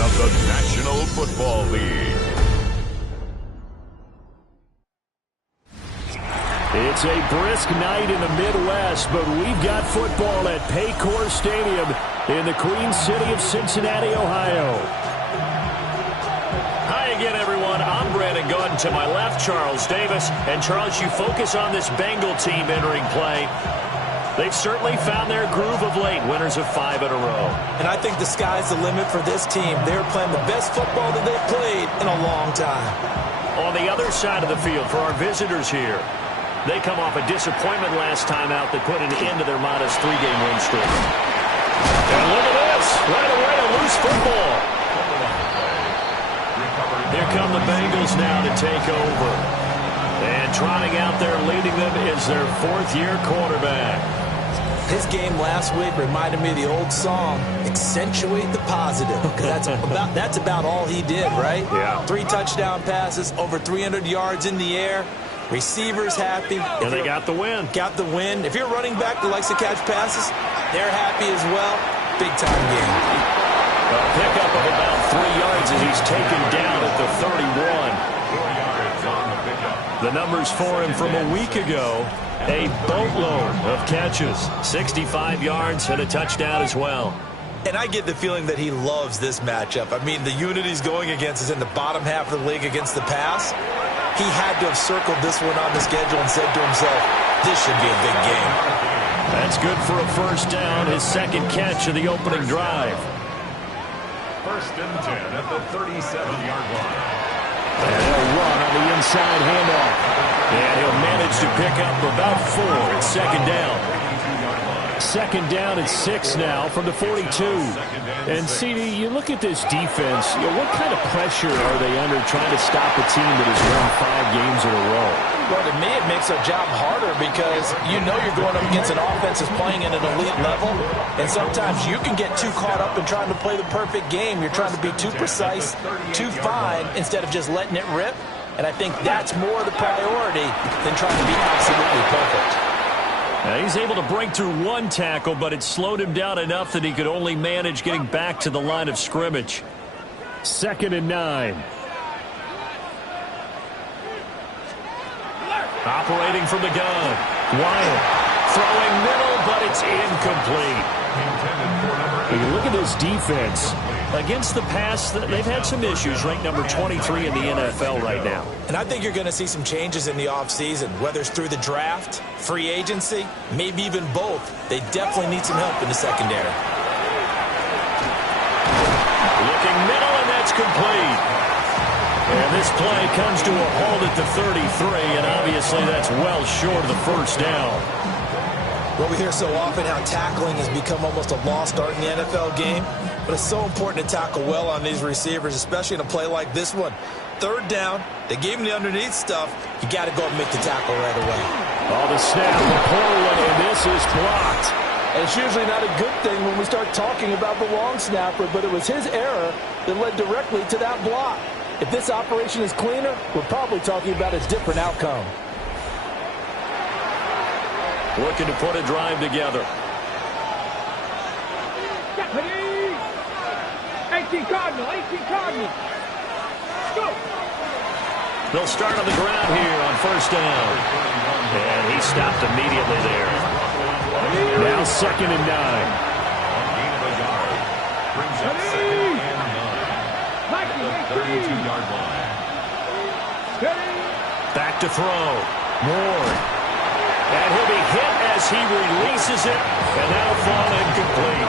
of the National Football League. It's a brisk night in the Midwest, but we've got football at Paycor Stadium in the Queen City of Cincinnati, Ohio. Hi again, everyone. I'm Brandon Gordon. To my left, Charles Davis. And, Charles, you focus on this Bengal team entering play. They've certainly found their groove of late, winners of 5 in a row. And I think the sky's the limit for this team. They're playing the best football that they've played in a long time. On the other side of the field for our visitors here, they come off a disappointment last time out that put an end to their modest 3-game win streak. And look at this. Right away, a loose football. Here come the Bengals now to take over. And trotting out there leading them is their 4th-year quarterback. His game last week reminded me of the old song, Accentuate the Positive. Because that's about all he did, right? Yeah. 3 touchdown passes, over 300 yards in the air. Receivers happy. And they got the win. Got the win. If you're a running back that likes to catch passes, they're happy as well. Big-time game. A pickup of about 3 yards as he's taken down at the 31. The numbers for him from a week ago, a boatload of catches, 65 yards and a touchdown as well. And I get the feeling that he loves this matchup. I mean, the unit he's going against is in the bottom half of the league against the pass. He had to have circled this one on the schedule and said to himself, this should be a big game. That's good for a first down, his 2nd catch of the opening drive. 1st and 10 at the 37-yard line. And he'll run on the inside handoff. And he'll manage to pick up about 4 at 2nd down. 2nd down at 6 now from the 42. And, CD, you look at this defense, what kind of pressure are they under trying to stop a team that has won 5 games in a row? Well, to me, it makes their job harder because you know you're going up against an offense that's playing at an elite level. And sometimes you can get too caught up in trying to play the perfect game. You're trying to be too precise, too fine, instead of just letting it rip. And I think that's more the priority than trying to be absolutely perfect. Now he's able to break through 1 tackle, but it slowed him down enough that he could only manage getting back to the line of scrimmage. 2nd and 9. Operating from the gun. Wyatt throwing middle, but it's incomplete. When you look at this defense, against the pass, they've had some issues, ranked number 23 in the NFL right now. And I think you're going to see some changes in the offseason, whether it's through the draft, free agency, maybe even both. They definitely need some help in the secondary. Looking middle, and that's complete. And this play comes to a halt at the 33, and obviously that's well short of the first down. Well, we hear so often how tackling has become almost a lost art in the NFL game, but it's so important to tackle well on these receivers, especially in a play like this one. 3rd down, they gave him the underneath stuff. You got to go and make the tackle right away. Oh, the snap from Portland, and this is blocked. And it's usually not a good thing when we start talking about the long snapper, but it was his error that led directly to that block. If this operation is cleaner, we're probably talking about a different outcome. Looking to put a drive together. 18 Cardinal. Go. They'll start on the ground here on 1st down. And he stopped immediately there. Now 2nd and 9. Brings up 2nd and 9. At the 32-yard line. Back to throw. Ward. And he'll be hit as he releases it. And that'll fall incomplete.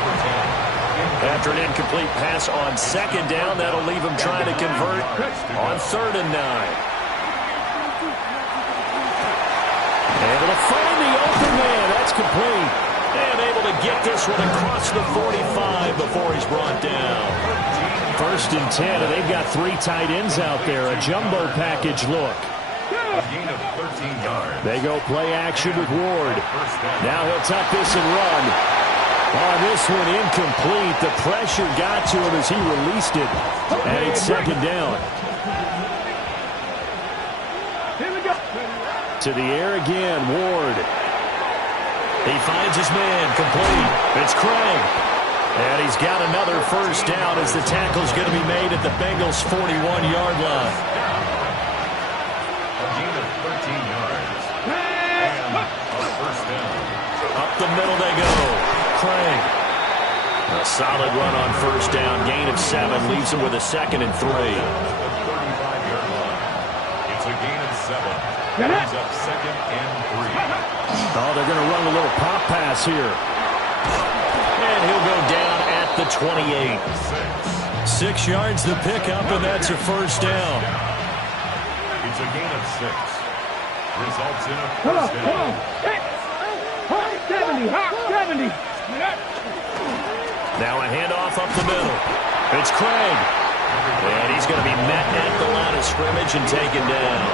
After an incomplete pass on 2nd down, that'll leave him trying to convert on 3rd and 9. Able to find the open man. That's complete. And able to get this one across the 45 before he's brought down. 1st and 10, and they've got 3 tight ends out there. A jumbo package look. A gain of 13 yards. They go play action with Ward. Now he'll tuck this and run. Oh, this one incomplete. The pressure got to him as he released it. And it's 2nd down. To the air again, Ward. He finds his man, complete. It's Craig. And he's got another first down as the tackle's going to be made at the Bengals' 41-yard line. A gain of 13 yards. And a first down. Up the middle they go. Craig. A solid run on first down. Gain of 7 leaves him with a 2nd and 3. The 35-yard line. It's a gain of 7. Brings up 2nd and 3. Oh, they're going to run a little pop pass here. And he'll go down at the 28. 6 yards the pickup, and that's a first down. It's a gain of 6. Results in a first down. 70, 70. Now a handoff up the middle. It's Craig. And he's going to be met at the line of scrimmage and taken down.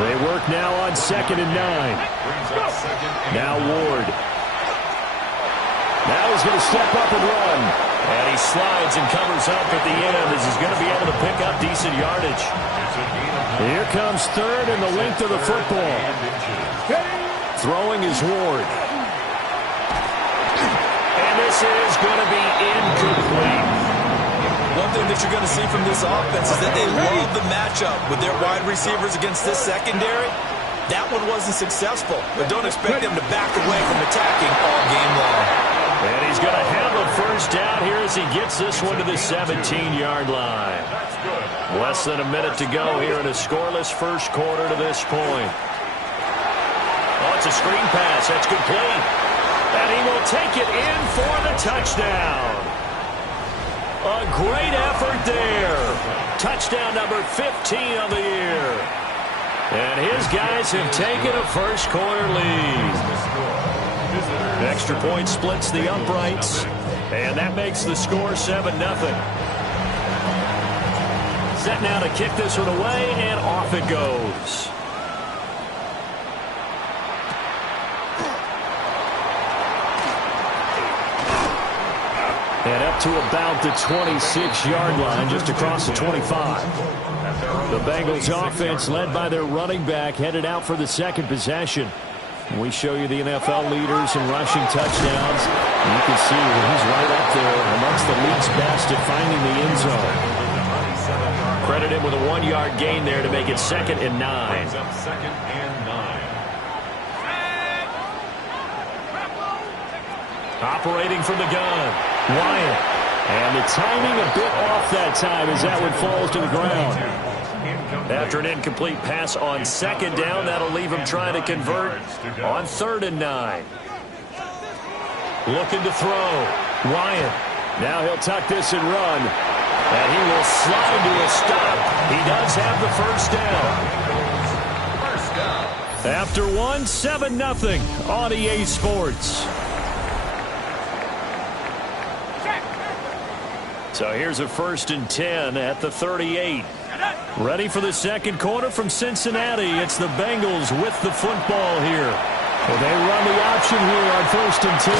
They work now on 2nd and 9. Now Ward. Now he's going to step up and run. And he slides and covers up at the end as he's going to be able to pick up decent yardage. Here comes 3rd and the length of the football. Throwing is Ward. And this is going to be incomplete. One thing that you're going to see from this offense is that they love the matchup with their wide receivers against this secondary. That one wasn't successful, but don't expect them to back away from attacking all game long. And he's going to have a first down here as he gets this one to the 17-yard line. Less than a minute to go here in a scoreless first quarter to this point. Oh, it's a screen pass. That's complete. And he will take it in for the touchdown. A great effort there. Touchdown number 15 on the year. And his guys have taken a first quarter lead. Extra point splits the uprights. And that makes the score 7-0. Set now to kick this one away, and off it goes. And up to about the 26-yard line, just across the 25. The Bengals offense, led by their running back, headed out for the second possession. We show you the NFL leaders in rushing touchdowns. And you can see that he's right up there amongst the league's best at finding the end zone. Credit him with a 1-yard gain there to make it 2nd and 9. Operating from the gun, Wyatt. And the timing a bit off that time as that one falls to the ground. After an incomplete pass on 2nd down, that'll leave him trying to convert on 3rd and 9. Looking to throw. Wyatt. Now he'll tuck this and run. And he will slide to a stop. He does have the first down. After one, 7-0 on EA Sports. So here's a 1st and 10 at the 38. Ready for the second quarter from Cincinnati. It's the Bengals with the football here. Well, they run the option here on 1st and 10.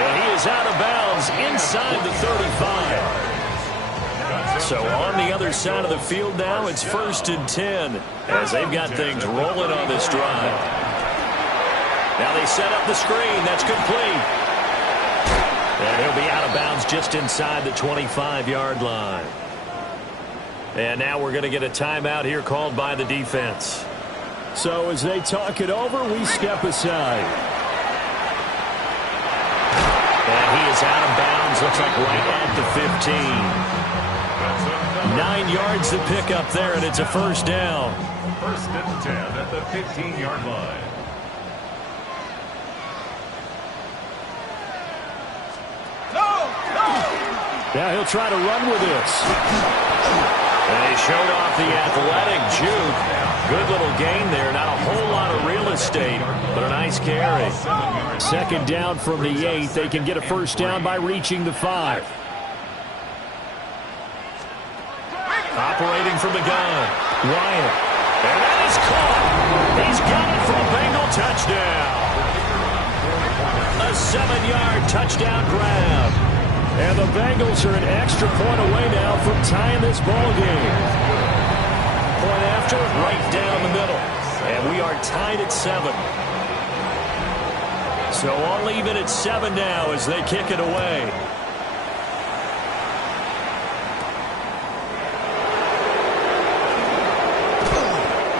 And he is out of bounds inside the 35. So on the other side of the field now, it's 1st and 10 as they've got things rolling on this drive. Now they set up the screen. That's complete. And he'll be out of bounds just inside the 25-yard line. And now we're going to get a timeout here called by the defense. So as they talk it over, we step aside. And he is out of bounds, looks like right at the 15. 9 yards to pick up there, and it's a first down. 1st and 10 at the 15-yard line. Now he'll try to run with this. And he showed off the athletic juke. Good little gain there. Not a whole lot of real estate, but a nice carry. 2nd down from the 8. They can get a first down by reaching the 5. Operating from the gun. Wyatt. And that is caught. He's got it for a Bengal touchdown. A 7-yard touchdown grab. And the Bengals are an extra point away now from tying this ball game. Point after, right down the middle. And we are tied at 7. So I'll leave it at 7 now as they kick it away.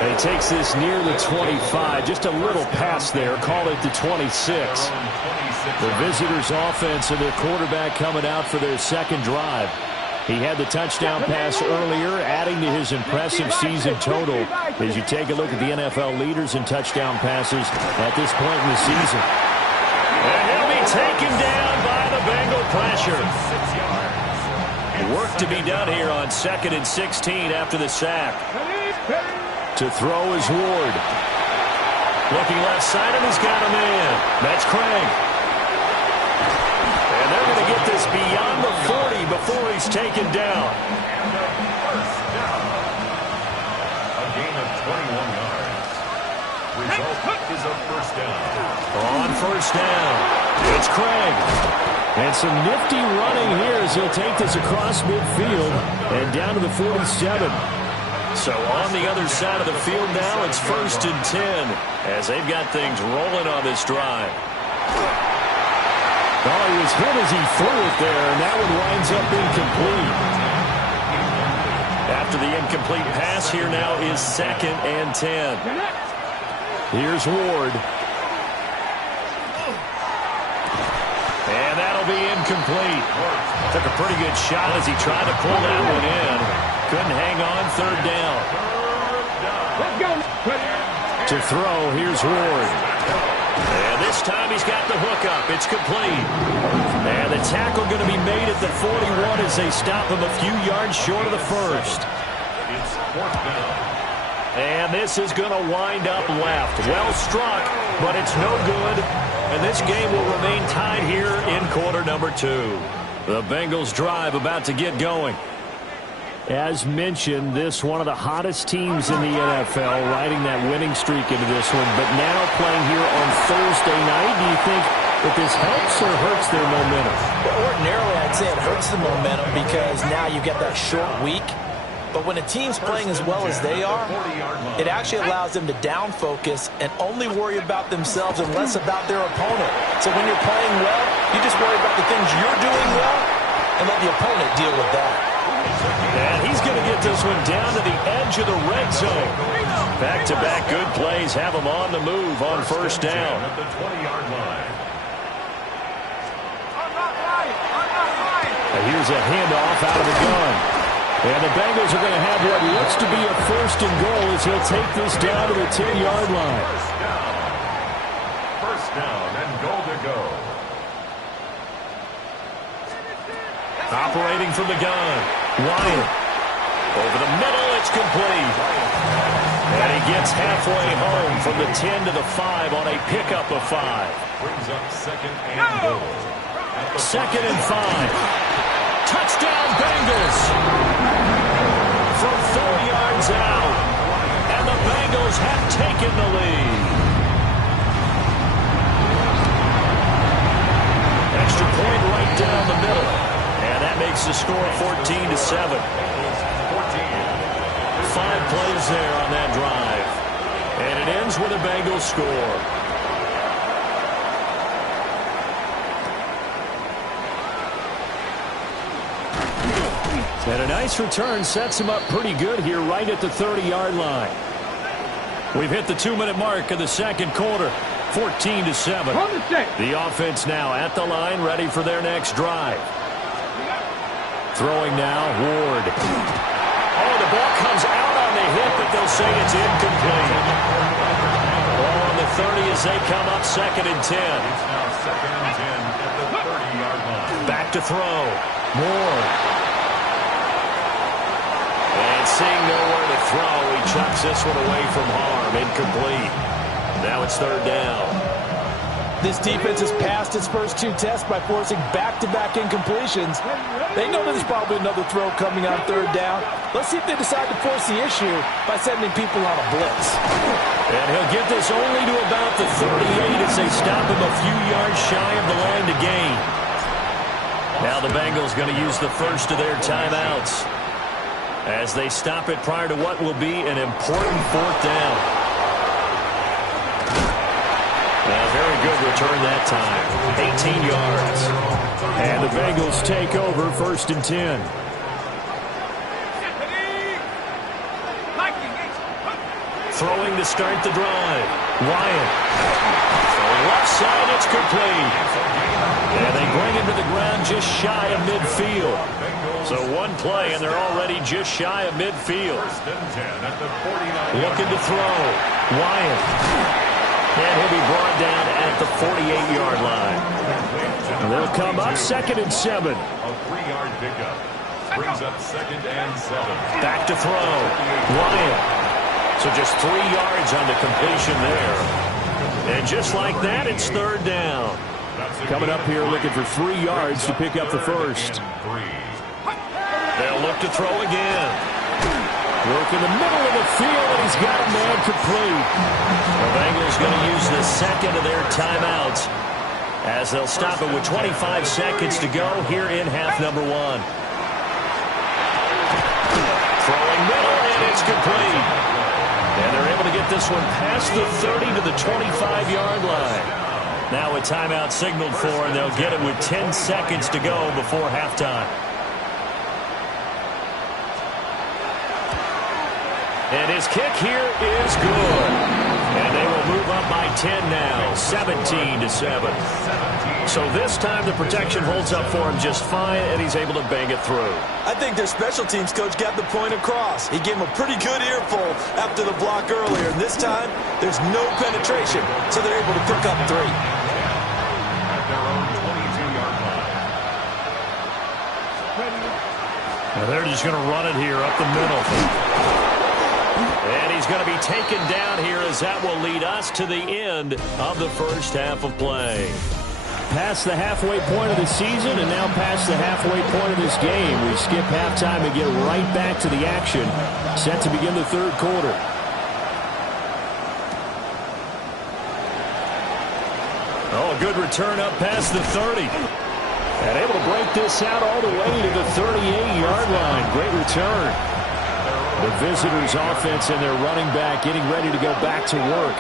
And he takes this near the 25. Just a little pass there. Call it the 26. The visitors' offense and their quarterback coming out for their second drive. He had the touchdown pass earlier, adding to his impressive season total as you take a look at the NFL leaders in touchdown passes at this point in the season. And he'll be taken down by the Bengal pressure. Work to be done here on 2nd and 16 after the sack. To throw is Ward. Looking left side, and he's got him in. That's Craig. And they're going to get this beyond the 40 before he's taken down. A gain of 21 yards. Result is a first down. On first down, it's Craig. And some nifty running here as he'll take this across midfield and down to the 47. So on the other side of the field now, it's 1st and 10 as they've got things rolling on this drive. Oh, he was hit as he threw it there, and that one winds up incomplete. After the incomplete pass, here now is 2nd and 10. Here's Ward. And that'll be incomplete. Took a pretty good shot as he tried to pull that one in. Couldn't hang on, 3rd down. Let's go. To throw, here's Ward. And this time he's got the hook up. It's complete. And the tackle going to be made at the 41 as they stop him a few yards short of the first. It's 4th down. And this is going to wind up left. Well struck, but it's no good. And this game will remain tied here in quarter number 2. The Bengals drive about to get going. As mentioned, this one of the hottest teams in the NFL, riding that winning streak into this one, but now playing here on Thursday night. Do you think that this helps or hurts their momentum? Well, ordinarily, I'd say it hurts the momentum because now you get that short week. But when a team's playing as well as they are, it actually allows them to down focus and only worry about themselves and less about their opponent. So when you're playing well, you just worry about the things you're doing well and let the opponent deal with that. And he's going to get this one down to the edge of the red zone. Back-to-back good plays have him on the move on first down. At the 20-yard line. And here's a handoff out of the gun. And the Bengals are going to have what looks to be a 1st and goal as he'll take this down to the 10-yard line. First down and goal to go. Operating from the gun. Wyatt. Over the middle, it's complete. And he gets halfway home from the 10 to the 5 on a pickup of 5. Brings up 2nd and goal. 2nd and 5. Touchdown, Bengals. From 4 yards out. And the Bengals have taken the lead. Extra point right down the middle. And that makes the score 14-7. 5 plays there on that drive. And it ends with a Bengals score. And a nice return sets him up pretty good here right at the 30-yard line. We've hit the 2-minute mark of the second quarter. 14-7. The offense now at the line, ready for their next drive. Throwing now, Ward. Oh, the ball comes out on the hit, but they'll say it's incomplete. Ball on the 30 as they come up 2nd and 10. It's now 2nd and 10 at the 30-yard line. Back to throw. Moore. And seeing nowhere to throw, he chucks this one away from harm. Incomplete. Now it's 3rd down. This defense has passed its first 2 tests by forcing back-to-back incompletions. They know there's probably another throw coming on 3rd down. Let's see if they decide to force the issue by sending people on a blitz. And he'll get this only to about the 38 as they stop him a few yards shy of the line to gain. Now the Bengals going to use the first of their timeouts as they stop it prior to what will be an important 4th down. Very good return that time. 18 yards. And the Bengals take over 1st and 10. Throwing to start the drive. Wyatt. Left side, it's complete. And they bring him to the ground just shy of midfield. So one play, and they're already just shy of midfield. Looking to throw. Wyatt. And he'll be brought down at the 48-yard line. And they'll come up 2nd and 7. A 3-yard pickup. Brings up 2nd and 7. Back to throw. Wyatt. So just 3 yards on the completion there. And just like that, it's 3rd down. Coming up here looking for 3 yards to pick up the first. They'll look to throw again. Work in the middle of the field, and he's got a man complete. The Bengals going to use the second of their timeouts as they'll stop it with 25 seconds to go here in half number 1. Throwing middle, and it's complete. And they're able to get this one past the 30 to the 25-yard line. Now a timeout signaled for, and they'll get it with 10 seconds to go before halftime. And his kick here is good. And they will move up by 10 now, 17-7. So this time the protection holds up for him just fine, and he's able to bang it through. I think their special teams coach got the point across. He gave him a pretty good earful after the block earlier. And this time, there's no penetration, so they're able to pick up 3. At their own 22-yard line. Now they're just going to run it here up the middle. And he's going to be taken down here as that will lead us to the end of the first half of play. Past the halfway point of the season and now past the halfway point of this game. We skip halftime and get right back to the action. Set to begin the 3rd quarter. Oh, a good return up past the 30. And able to break this out all the way to the 38-yard line. Great return. The visitors' offense and their running back getting ready to go back to work.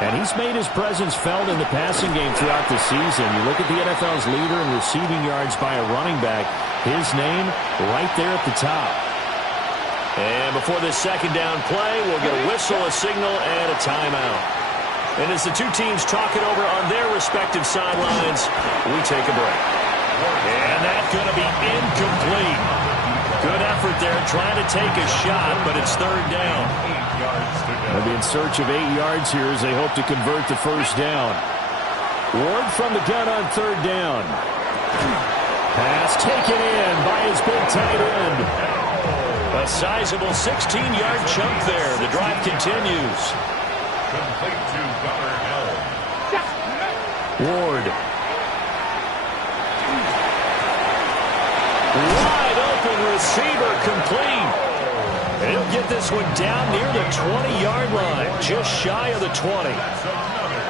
And he's made his presence felt in the passing game throughout the season. You look at the NFL's leader in receiving yards by a running back. His name right there at the top. And before this 2nd down play, we'll get a whistle, a signal, and a timeout. And as the two teams talk it over on their respective sidelines, we take a break. And that's going to be incomplete. Good effort there trying to take a shot, but it's 3rd down. They'll be in search of 8 yards here as they hope to convert the first down. Ward from the gun on 3rd down. Pass taken in by his big tight end. A sizable 16-yard chunk there. The drive continues. Complete to Gunnar Hill. Ward. Wide open receiver complete. And he'll get this one down near the 20-yard line, just shy of the 20. That's another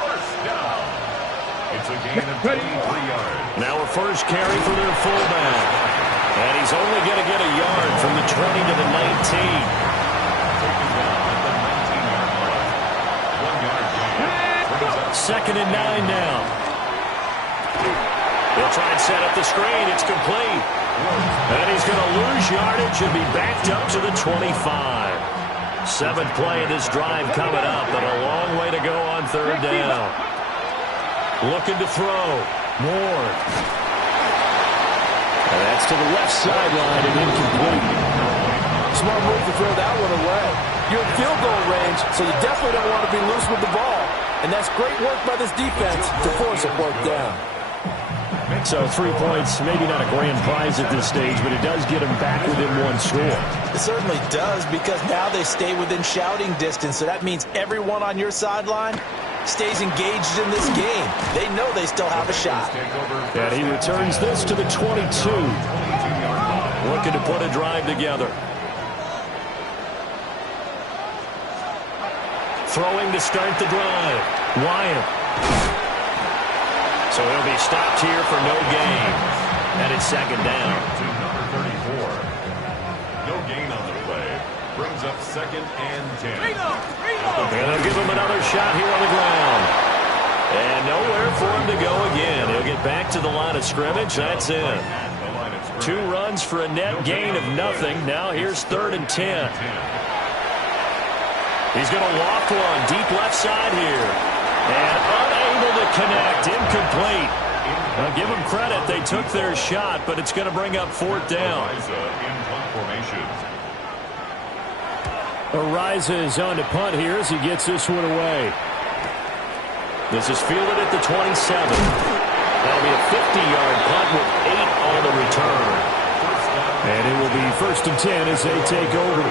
first down. It's a gain of 23 yards. Now a first carry for their fullback. And he's only going to get a yard from the 20 to the 19. Taken down at the 19-yard line. 1-yard gain. 2nd and 9 now. They'll try and set up the screen. It's complete. And he's going to lose yardage and be backed up to the 25. 7th play of this drive coming up, and a long way to go on 3rd down. Looking to throw. Moore. And that's to the left sideline and incomplete. Smart move to throw that one away. You're in field goal range, so you definitely don't want to be loose with the ball. And that's great work by this defense to force a 4th down. So 3 points, maybe not a grand prize at this stage, but it does get them back within 1 score. It certainly does, because now they stay within shouting distance. So that means everyone on your sideline stays engaged in this game. They know they still have a shot. And he returns this to the 22. Looking to put a drive together. Throwing to start the drive. Wyatt. So he'll be stopped here for no gain. And it's 2nd down. To number 34. No gain on the play. Brings up 2nd and 10. And they'll give him another shot here on the ground. And nowhere for him to go again. He'll get back to the line of scrimmage. That's in. 2 runs for a net gain of nothing. Now here's 3rd and 10. He's going to loft one deep left side here. And unable to connect. Incomplete. Now give them credit. They took their shot, but it's going to bring up 4th down. Ariza is on to punt here as he gets this one away. This is fielded at the 27. That'll be a 50-yard punt with 8 on the return. And it will be 1st and 10 as they take over.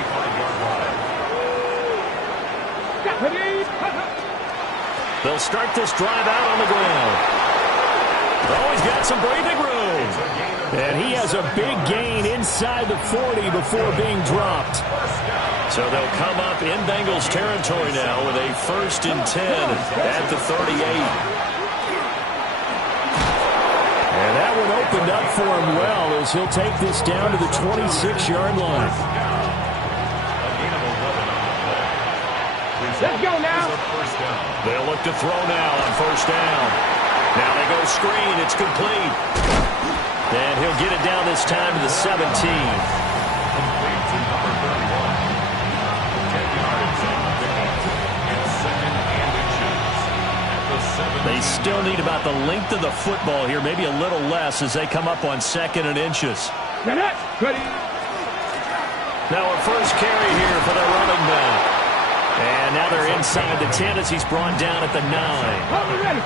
They'll start this drive out on the ground. Oh, he's got some breathing room. And he has a big gain inside the 40 before being dropped. So they'll come up in Bengals territory now with a 1st and 10 at the 38. And that one opened up for him well as he'll take this down to the 26-yard line. Let's go now. They'll look to throw now on 1st down. Now they go screen. It's complete. And he'll get it down this time to the 17. They still need about the length of the football here, maybe a little less as they come up on 2nd and inches. Ready. Now a first carry here for their running back. And now they're inside the 10 as he's brought down at the 9. Ready.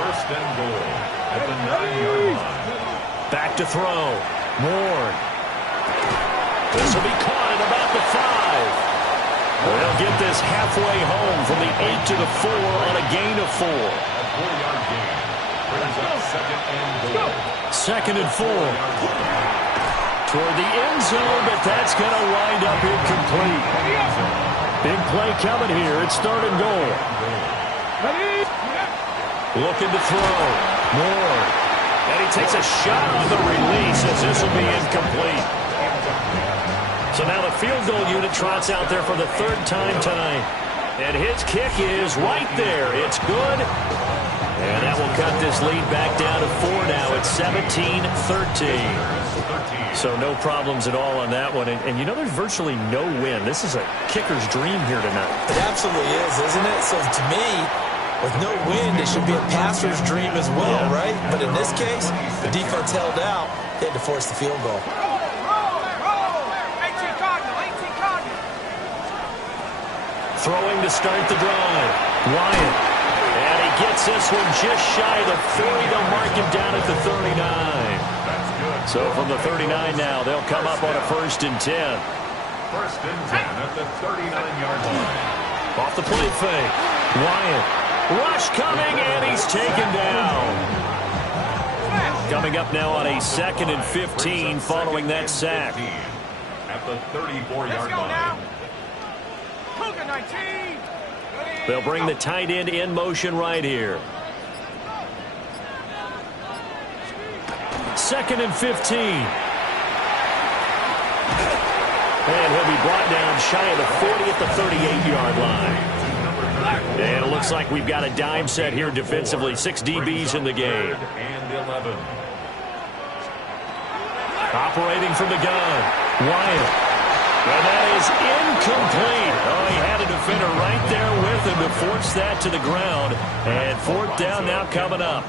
1st and goal at the 9-yard line. Back to throw. Ward. This will be caught at about the 5. They'll get this halfway home from the 8 to the 4 on a gain of 4. A 4-yard gain brings up 2nd and goal. 2nd and 4. Toward the end zone, but that's going to wind up incomplete. Big play coming here. It's 3rd and goal. Looking to throw. Moore. And he takes a shot on the release as this will be incomplete. So now the field goal unit trots out there for the 3rd time tonight. And his kick is right there. It's good. And that will cut this lead back down to 4 now. It's 17-13. So no problems at all on that one. And you know there's virtually no win. This is a kicker's dream here tonight. It absolutely is, isn't it? So to me, with no wind, it should be a passer's dream as well, right? But in this case, the defense held out. They had to force the field goal. Throwing to start the drive. Wyatt. And he gets this one just shy of the 40. They'll mark him down at the 39. That's good. So from the 39 now, they'll come up on a 1st and 10. 1st and 10 at the 39-yard line. Off the play fake. Wyatt. Rush coming, and he's taken down. Coming up now on a 2nd and 15 following that sack. At the 34-yard line. They'll bring the tight end in motion right here. 2nd and 15. And he'll be brought down shy of the 40 at the 38-yard line. And it looks like we've got a dime set here defensively. 6 DBs in the game. And 11. Operating from the gun. Wyatt. And that is incomplete. Oh, he had a defender right there with him to force that to the ground. And 4th down now coming up.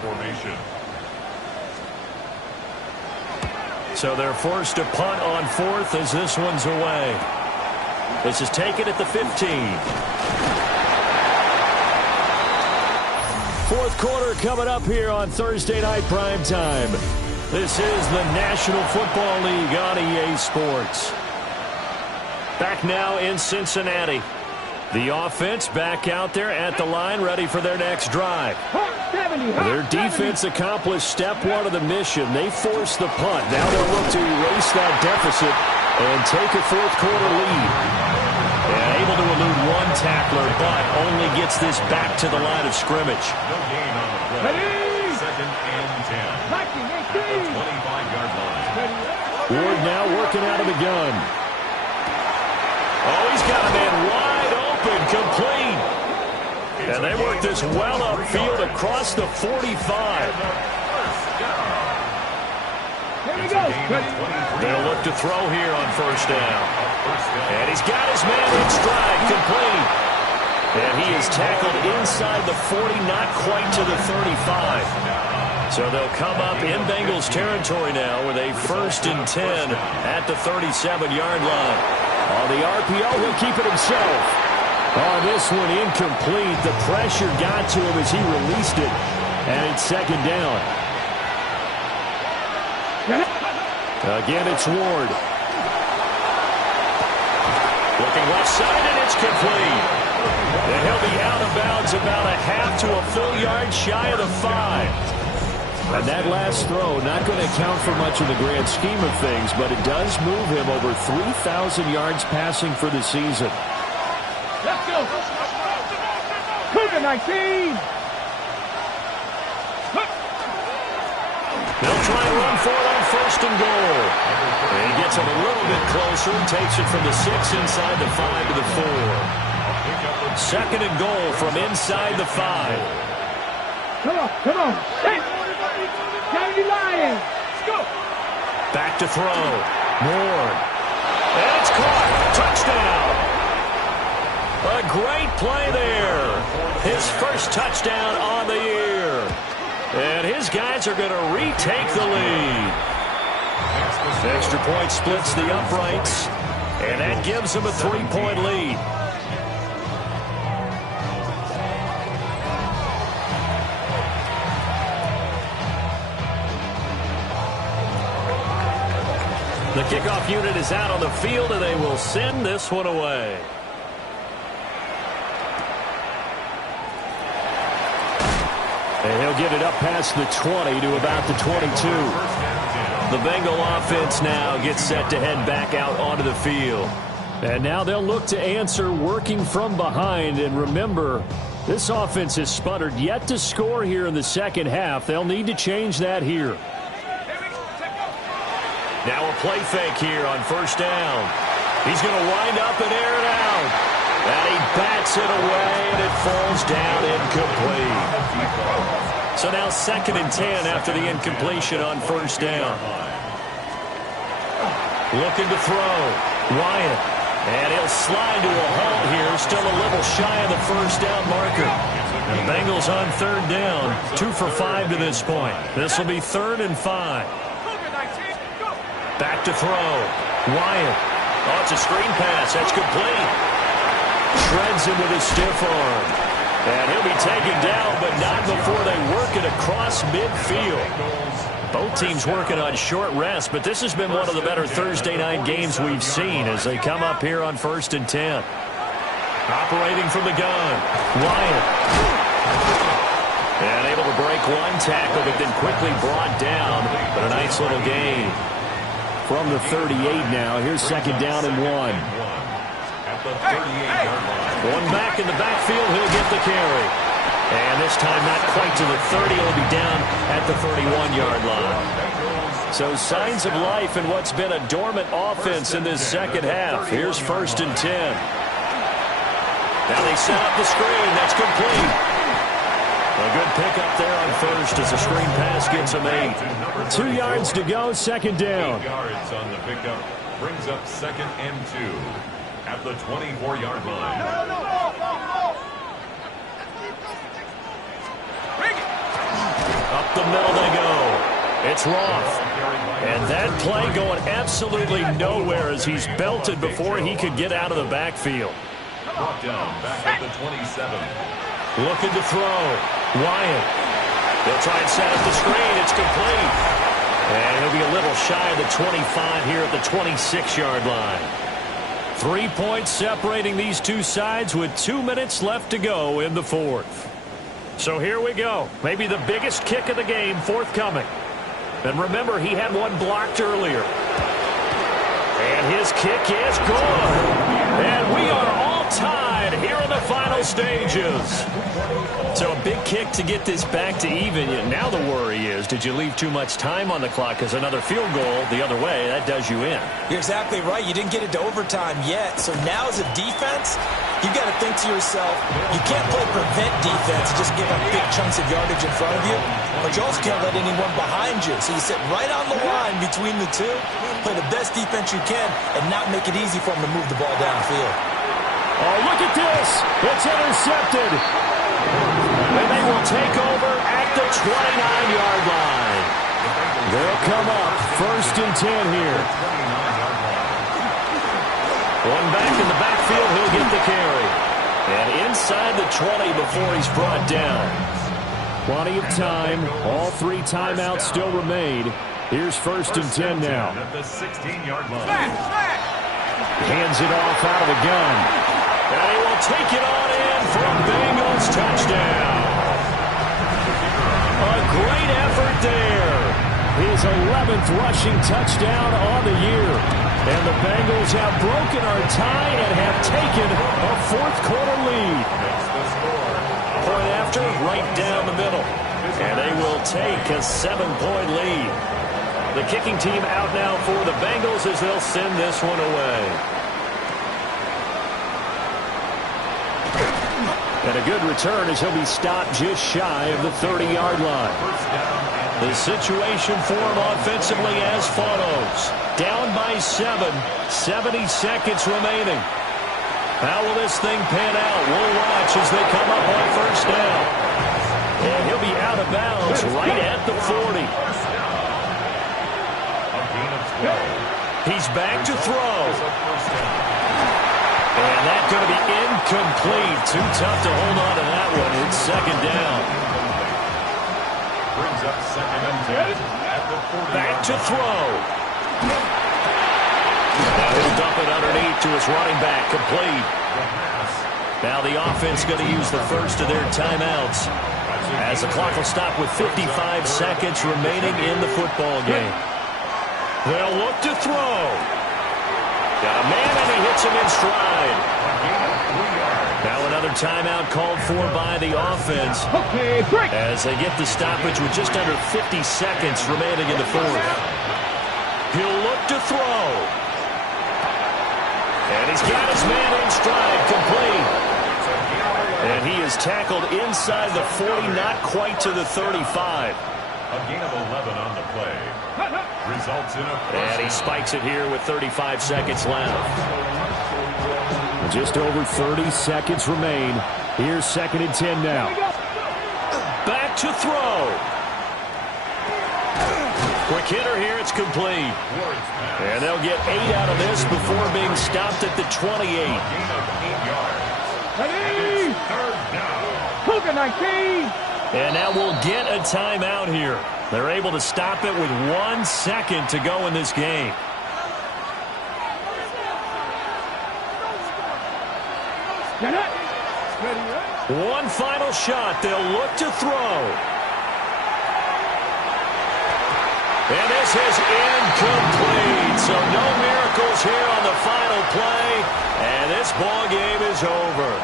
So they're forced to punt on 4th as this one's away. This is taken at the 15. 4th quarter coming up here on Thursday Night Prime Time. This is the National Football League on EA Sports. Back now in Cincinnati. The offense back out there at the line, ready for their next drive. Their defense accomplished step 1 of the mission. They forced the punt. Now they'll look to erase that deficit and take a 4th quarter lead. And able to elude 1 tackler, but only gets this back to the line of scrimmage. No gain on the play. 2nd and 10. At the 25-yard line. Ward now working out of the gun. Oh, he's got a man wide open, complete. And they work this well upfield across the 45. They'll look to throw here on first down. And he's got his man in stride, complete. And he is tackled inside the 40, not quite to the 35. So they'll come up in Bengals territory now with a 1st and 10 at the 37-yard line. On the RPO, he'll keep it himself. Oh, this one incomplete. The pressure got to him as he released it. And it's 2nd down. Again, it's Ward. Looking left side, and it's complete. And he'll be out of bounds about a half to a full yard shy of the 5. And that last throw not going to count for much in the grand scheme of things, but it does move him over 3,000 yards passing for the season. Let's go. Cougar 19. They'll try and run for it on 1st and goal. And he gets it a little bit closer and takes it from the 6 inside the 5 to the 4. 2nd and goal from inside the 5. Come on, come on. Hey. County Lions. Let's go. Back to throw. Ward. And it's caught. Touchdown. A great play there. His first touchdown on the year. And his guys are going to retake the lead. Extra point splits the uprights. And that gives them a 3-point lead. The kickoff unit is out on the field, and they will send this one away. And he'll get it up past the 20 to about the 22. The Bengal offense now gets set to head back out onto the field. And now they'll look to answer working from behind. And remember, this offense has sputtered yet to score here in the second half. They'll need to change that here. Now a play fake here on 1st down. He's going to wind up and air it out. And he bats it away, and it falls down incomplete. So now 2nd and 10 after the incompletion on 1st down. Looking to throw. Wyatt. And he'll slide to a halt here, still a little shy of the 1st down marker. The Bengals on 3rd down, 2 for 5 to this point. This will be 3rd and 5. Back to throw. Wyatt. Oh, it's a screen pass. That's complete. Shreds him with his stiff arm. And he'll be taken down, but not before they work it across midfield. Both teams working on short rest, but this has been one of the better Thursday night games we've seen as they come up here on 1st and 10. Operating from the gun. Wyatt. And able to break one tackle, but then quickly brought down. But a nice little gain. From the 38 now, here's 2nd down and 1. One back in the backfield, he'll get the carry. And this time not quite to the 30, he'll be down at the 31-yard line. So signs of life in what's been a dormant offense in this second half. Here's 1st and 10. Now they set up the screen, that's complete. A good pickup there on 1st as the screen pass gets him 8. 2 yards to go, 2nd down. 8 yards on the pickup brings up 2nd and 2 at the 24-yard line. Up the middle they go. It's Roth. And that play going absolutely nowhere as he's belted before he could get out of the backfield. Brought down back at the 27. Looking to throw. Wyatt. They'll try and set up the screen. It's complete. And he'll be a little shy of the 25 here at the 26-yard line. 3 points separating these two sides with 2 minutes left to go in the 4th. So here we go. Maybe the biggest kick of the game forthcoming. And remember, he had one blocked earlier. And his kick is good. And we are all tied And here are the final stages. So a big kick to get this back to even. Now the worry is, did you leave too much time on the clock? Because another field goal the other way, that does you in. You're exactly right. You didn't get it to overtime yet. So now as a defense, you've got to think to yourself, you can't play prevent defense and just give up big chunks of yardage in front of you. But you also can't let anyone behind you. So you sit right on the line between the two, play the best defense you can, and not make it easy for them to move the ball downfield. Oh, look at this. It's intercepted. And they will take over at the 29-yard line. They'll come up 1st and 10 here. One back in the backfield. He'll get the carry. And inside the 20 before he's brought down. Plenty of time. All 3 timeouts still remain. Here's 1st and 10 now. At the 16-yard line. Hands it off out of the gun. And he will take it on in for a Bengals touchdown. A great effort there. His 11th rushing touchdown on the year. And the Bengals have broken our tie and have taken a 4th-quarter lead. Point after, right down the middle. And they will take a 7-point lead. The kicking team out now for the Bengals as they'll send this one away. And a good return as he'll be stopped just shy of the 30-yard line. The situation for him offensively as follows. Down by 7, 70 seconds remaining. How will this thing pan out? We'll watch as they come up on 1st down. And he'll be out of bounds right at the 40. He's back to throw. And that's going to be incomplete. Too tough to hold on to that one. It's 2nd down. Brings up 2nd and 10 at the 40. Back to throw. Now he'll dump it underneath to his running back. Complete. Now the offense going to use the first of their timeouts as the clock will stop with 55 seconds remaining in the football game. They'll look to throw. Got a man and he hits him in stride. Now another timeout called for by the offense as they get the stoppage with just under 50 seconds remaining in the 4th. He'll look to throw. And he's got his man in stride, complete. And he is tackled inside the 40, not quite to the 35. A gain of 11 on the play. Results in a first. And he spikes it here with 35 seconds left. Just over 30 seconds remain. Here's 2nd and 10 now. Back to throw. Quick hitter here, it's complete. And they'll get 8 out of this before being stopped at the 28. Gain of 8 yards. Ready? 3rd down. Hook 19. And now we'll get a timeout here. They're able to stop it with 1 second to go in this game. One final shot. They'll look to throw. And this is incomplete. So no miracles here on the final play. And this ball game is over.